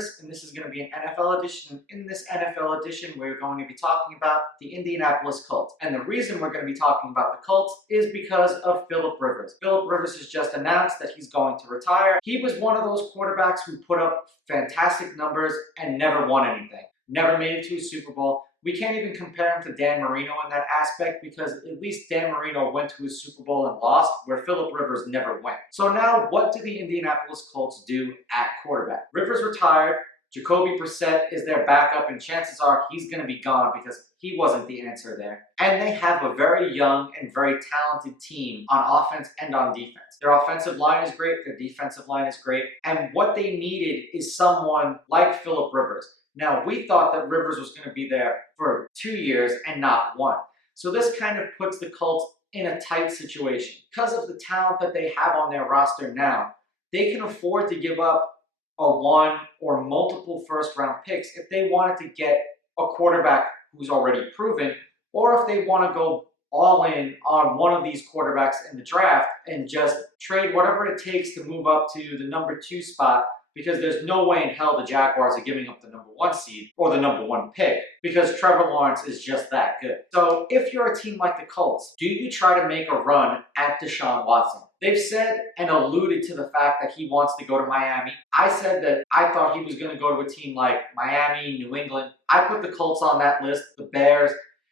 Chris, and this is going to be an NFL edition. In this NFL edition, we're going to be talking about the Indianapolis Colts. And the reason we're going to be talking about the Colts is because of Philip Rivers. Philip Rivers has just announced that he's going to retire. He was one of those quarterbacks who put up fantastic numbers and never won anything. Never made it to a Super Bowl. We can't even compare him to Dan Marino in that aspect because at least Dan Marino went to a Super Bowl and lost, where Philip Rivers never went. So now what do the Indianapolis Colts do at quarterback? Rivers retired. Jacoby Brissett is their backup, and chances are he's going to be gone because he wasn't the answer there. And they have a very young and very talented team on offense and on defense. Their offensive line is great. Their defensive line is great. And what they needed is someone like Philip Rivers. Now, we thought that Rivers was going to be there for 2 years and not one. So this kind of puts the Colts in a tight situation. Because of the talent that they have on their roster now, they can afford to give up a one or multiple first-round picks if they wanted to get a quarterback who's already proven, or if they want to go all in on one of these quarterbacks in the draft and just trade whatever it takes to move up to the number 2 spot, because there's no way in hell the Jaguars are giving up the number 1 seed or the number 1 pick, because Trevor Lawrence is just that good. So if you're a team like the Colts, do you try to make a run at Deshaun Watson? They've said and alluded to the fact that he wants to go to Miami. I said that I thought he was going to go to a team like Miami, New England. I put the Colts on that list, the Bears.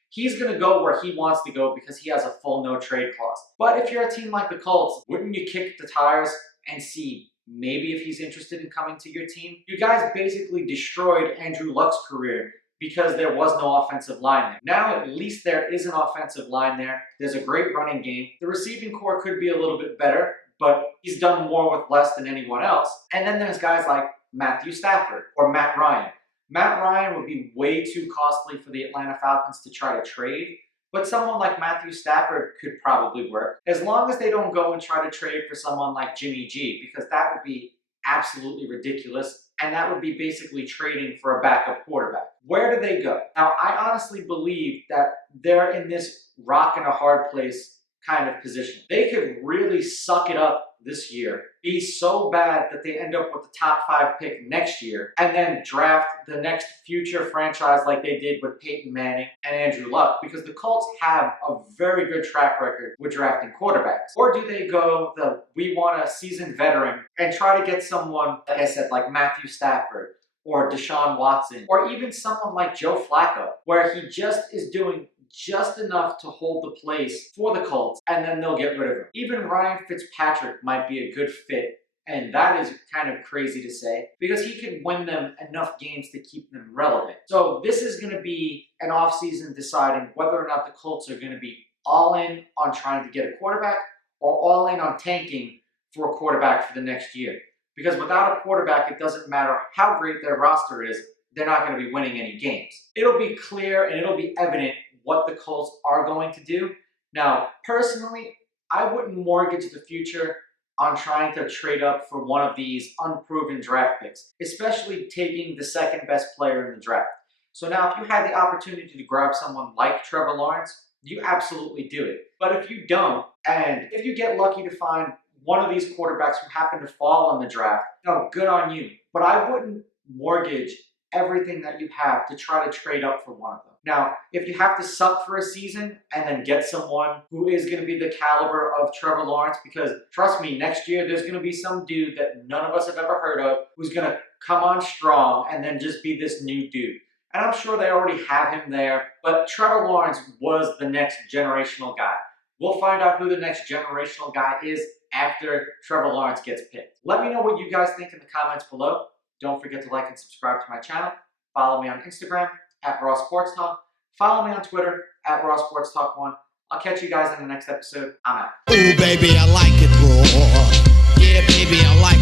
He's going to go where he wants to go because he has a full no-trade clause. But if you're a team like the Colts, wouldn't you kick the tires and see maybe if he's interested in coming to your team? You guys basically destroyed Andrew Luck's career because there was no offensive line there. Now at least there is an offensive line there. There's a great running game. The receiving core could be a little bit better, but he's done more with less than anyone else. And then there's guys like Matthew Stafford or Matt Ryan. Matt Ryan would be way too costly for the Atlanta Falcons to try to trade, but someone like Matthew Stafford could probably work, as long as they don't go and try to trade for someone like Jimmy G, because that would be absolutely ridiculous, and that would be basically trading for a backup quarterback. Where do they go? Now, I honestly believe that they're in this rock and a hard place kind of position. They could really suck it up this year, be so bad that they end up with the top 5 pick next year, and then draft the next future franchise like they did with Peyton Manning and Andrew Luck, because the Colts have a very good track record with drafting quarterbacks. Or do they go the we want a seasoned veteran and try to get someone, like I said, like Matthew Stafford or Deshaun Watson, or even someone like Joe Flacco, where he just is doing just enough to hold the place for the Colts, and then they'll get rid of him. Even Ryan Fitzpatrick might be a good fit, and that is kind of crazy to say, because he can win them enough games to keep them relevant. So this is going to be an offseason deciding whether or not the Colts are going to be all in on trying to get a quarterback or all in on tanking for a quarterback for the next year. Because without a quarterback, it doesn't matter how great their roster is, they're not going to be winning any games. It'll be clear and it'll be evident what the Colts are going to do. Now, personally, I wouldn't mortgage the future on trying to trade up for one of these unproven draft picks, especially taking the second best player in the draft. So now, if you had the opportunity to grab someone like Trevor Lawrence, you absolutely do it. But if you don't, and if you get lucky to find one of these quarterbacks who happen to fall in the draft, good on you. But I wouldn't mortgage everything that you have to try to trade up for one of them. Now, if you have to suck for a season and then get someone who is going to be the caliber of Trevor Lawrence, because trust me, next year there's going to be some dude that none of us have ever heard of who's going to come on strong and then just be this new dude. And I'm sure they already have him there, but Trevor Lawrence was the next generational guy. We'll find out who the next generational guy is after Trevor Lawrence gets picked. Let me know what you guys think in the comments below. Don't forget to like and subscribe to my channel. Follow me on Instagram @RawSportsTalk. Follow me on Twitter @RawSportsTalk1. I'll catch you guys in the next episode. I'm out. Ooh, baby, I like it raw. Yeah, baby, I like it.